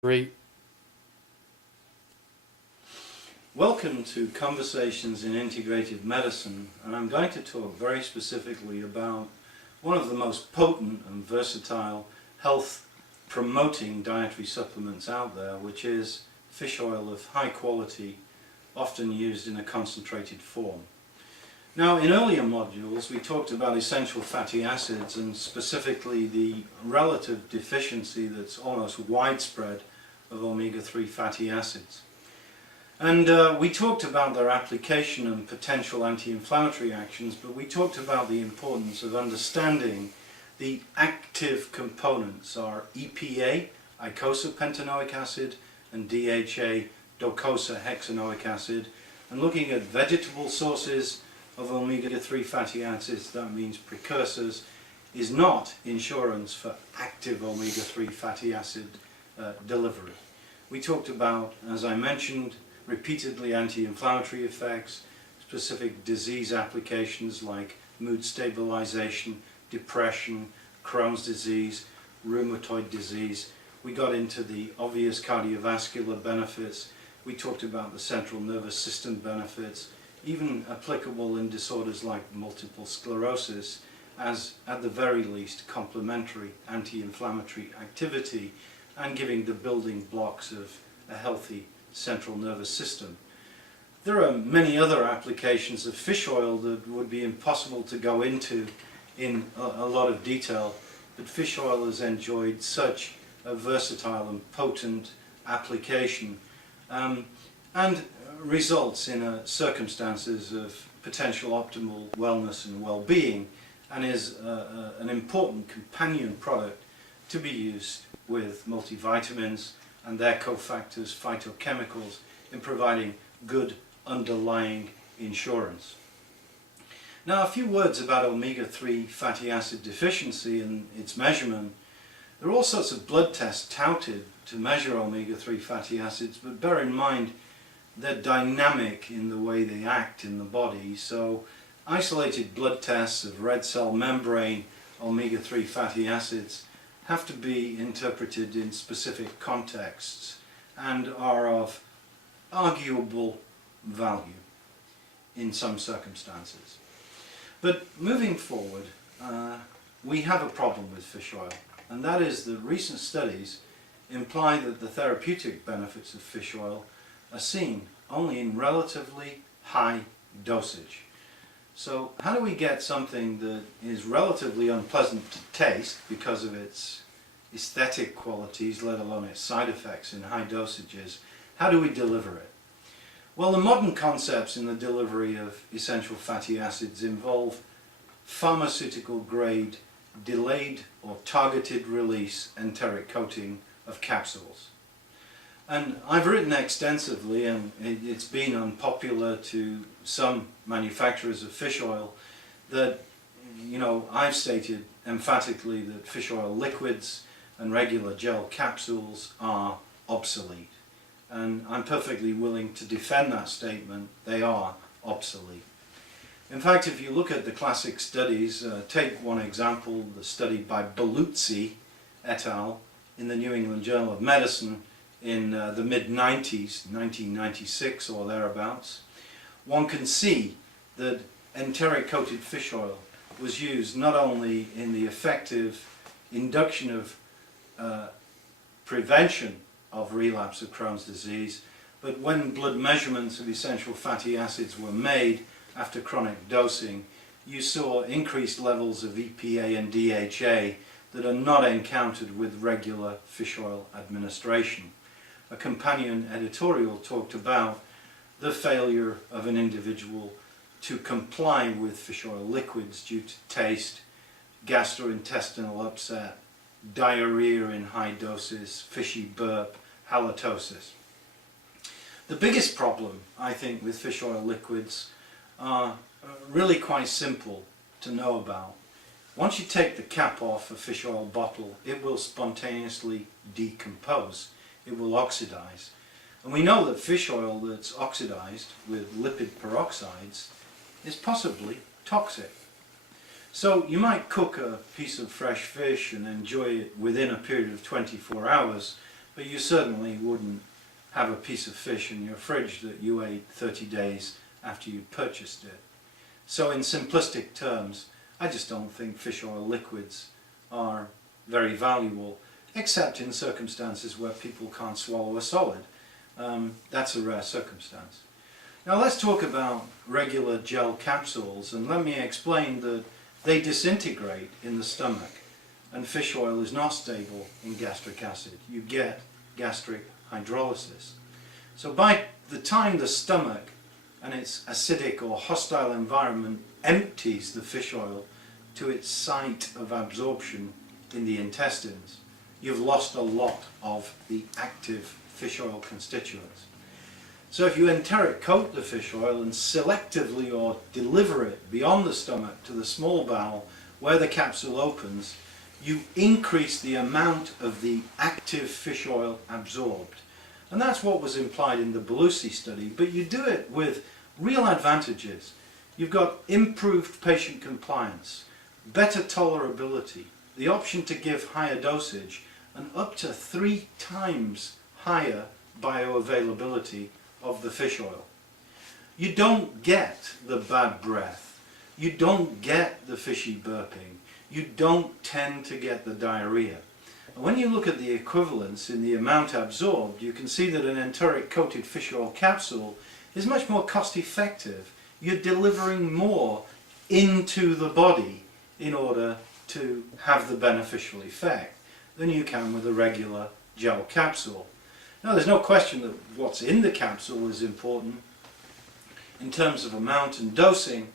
Great. Welcome to Conversations in Integrative Medicine, and I'm going to talk very specifically about one of the most potent and versatile health promoting dietary supplements out there, which is fish oil of high quality, often used in a concentrated form. Now, in earlier modules we talked about essential fatty acids and specifically the relative deficiency that's almost widespread of omega-3 fatty acids. And we talked about their application and potential anti-inflammatory actions, but we talked about the importance of understanding the active components are EPA, eicosapentaenoic acid, and DHA, docosahexaenoic acid, and looking at vegetable sources of omega-3 fatty acids, that means precursors, is not insurance for active omega-3 fatty acid delivery. We talked about, as I mentioned, repeatedly anti-inflammatory effects, specific disease applications like mood stabilization, depression, Crohn's disease, rheumatoid disease. We got into the obvious cardiovascular benefits. We talked about the central nervous system benefits, even applicable in disorders like multiple sclerosis, as at the very least complementary anti-inflammatory activity and giving the building blocks of a healthy central nervous system. There are many other applications of fish oil that would be impossible to go into in a lot of detail, but fish oil has enjoyed such a versatile and potent application and results in circumstances of potential optimal wellness and well-being, and is an important companion product to be used with multivitamins and their cofactors, phytochemicals, in providing good underlying insurance. Now, a few words about omega-3 fatty acid deficiency and its measurement. There are all sorts of blood tests touted to measure omega-3 fatty acids, but bear in mind they're dynamic in the way they act in the body. So isolated blood tests of red cell membrane omega-3 fatty acids have to be interpreted in specific contexts and are of arguable value in some circumstances. But moving forward, we have a problem with fish oil, and that is that recent studies imply that the therapeutic benefits of fish oil are seen only in relatively high dosage. So how do we get something that is relatively unpleasant to taste because of its aesthetic qualities, let alone its side effects in high dosages? How do we deliver it? Well, the modern concepts in the delivery of essential fatty acids involve pharmaceutical grade delayed or targeted release enteric coating of capsules. And I've written extensively, and it's been unpopular to some manufacturers of fish oil, that, I've stated emphatically that fish oil liquids and regular gel capsules are obsolete. And I'm perfectly willing to defend that statement. They are obsolete. In fact, if you look at the classic studies, take one example, the study by Beluzzi et al. In the New England Journal of Medicine in the mid-90s, 1996 or thereabouts, one can see that enteric-coated fish oil was used not only in the effective induction of prevention of relapse of Crohn's disease, but when blood measurements of essential fatty acids were made after chronic dosing, you saw increased levels of EPA and DHA that are not encountered with regular fish oil administration. A companion editorial talked about the failure of an individual to comply with fish oil liquids due to taste, gastrointestinal upset, diarrhea in high doses, fishy burp, halitosis. The biggest problem, I think, with fish oil liquids are really quite simple to know about. Once you take the cap off a fish oil bottle, it will spontaneously decompose. It will oxidize. And we know that fish oil that's oxidized with lipid peroxides is possibly toxic. So you might cook a piece of fresh fish and enjoy it within a period of 24 hours, but you certainly wouldn't have a piece of fish in your fridge that you ate 30 days after you purchased it. So in simplistic terms, I just don't think fish oil liquids are very valuable, except in circumstances where people can't swallow a solid. That's a rare circumstance. Now let's talk about regular gel capsules, and let me explain that they disintegrate in the stomach, and fish oil is not stable in gastric acid. You get gastric hydrolysis. So by the time the stomach and its acidic or hostile environment empties the fish oil to its site of absorption in the intestines, you've lost a lot of the active fish oil constituents. So if you enteric coat the fish oil and selectively or deliver it beyond the stomach to the small bowel where the capsule opens, you increase the amount of the active fish oil absorbed. And that's what was implied in the Belusi study, but you do it with real advantages. You've got improved patient compliance, better tolerability, the option to give higher dosage, and up to 3 times higher bioavailability of the fish oil. You don't get the bad breath, you don't get the fishy burping, you don't tend to get the diarrhea. And when you look at the equivalence in the amount absorbed, you can see that an enteric coated fish oil capsule is much more cost effective. You're delivering more into the body in order to have the beneficial effect than you can with a regular gel capsule. Now there's no question that what's in the capsule is important in terms of amount and dosing,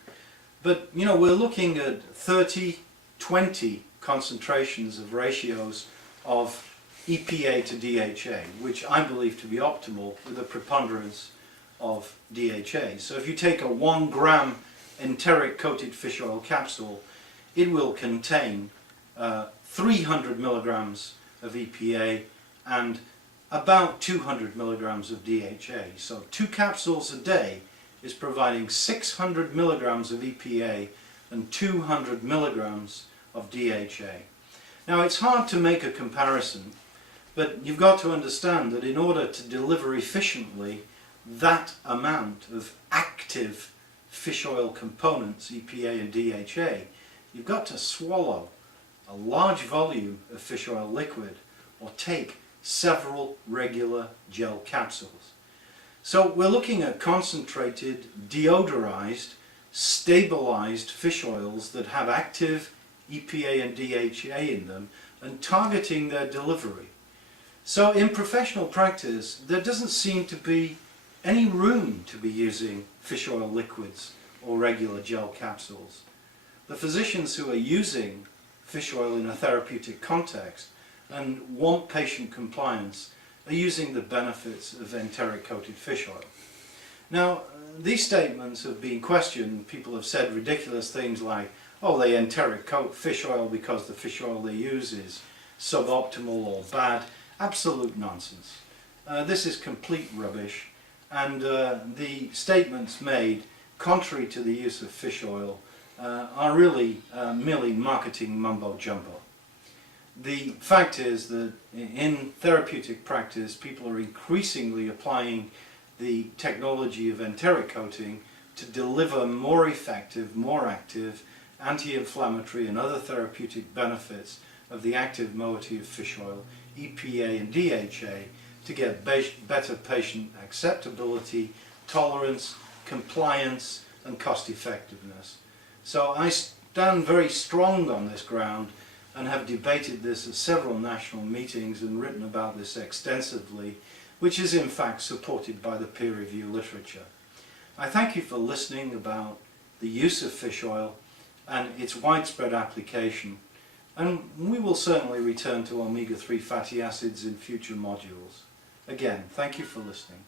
but you know, we're looking at 30-20 concentrations of ratios of EPA to DHA, which I believe to be optimal with a preponderance of DHA. So if you take a 1 gram enteric coated fish oil capsule, it will contain 300 milligrams of EPA and about 200 milligrams of DHA. So 2 capsules a day is providing 600 milligrams of EPA and 200 milligrams of DHA. Now it's hard to make a comparison, but you've got to understand that in order to deliver efficiently that amount of active fish oil components, EPA and DHA, you've got to swallow a large volume of fish oil liquid or take several regular gel capsules. So we're looking at concentrated, deodorized, stabilized fish oils that have active EPA and DHA in them and targeting their delivery. So in professional practice there doesn't seem to be any room to be using fish oil liquids or regular gel capsules. The physicians who are using fish oil in a therapeutic context and want patient compliance are using the benefits of enteric coated fish oil. Now these statements have been questioned. People have said ridiculous things like, oh, they enteric coat fish oil because the fish oil they use is suboptimal or bad. Absolute nonsense. This is complete rubbish, and the statements made contrary to the use of fish oil are really merely marketing mumbo jumbo. The fact is that in therapeutic practice people are increasingly applying the technology of enteric coating to deliver more effective, more active, anti-inflammatory and other therapeutic benefits of the active moiety of fish oil, EPA and DHA, to get better patient acceptability, tolerance, compliance and cost effectiveness. So I stand very strong on this ground and have debated this at several national meetings and written about this extensively, which is in fact supported by the peer review literature. I thank you for listening about the use of fish oil and its widespread application, and we will certainly return to omega-3 fatty acids in future modules. Again, thank you for listening.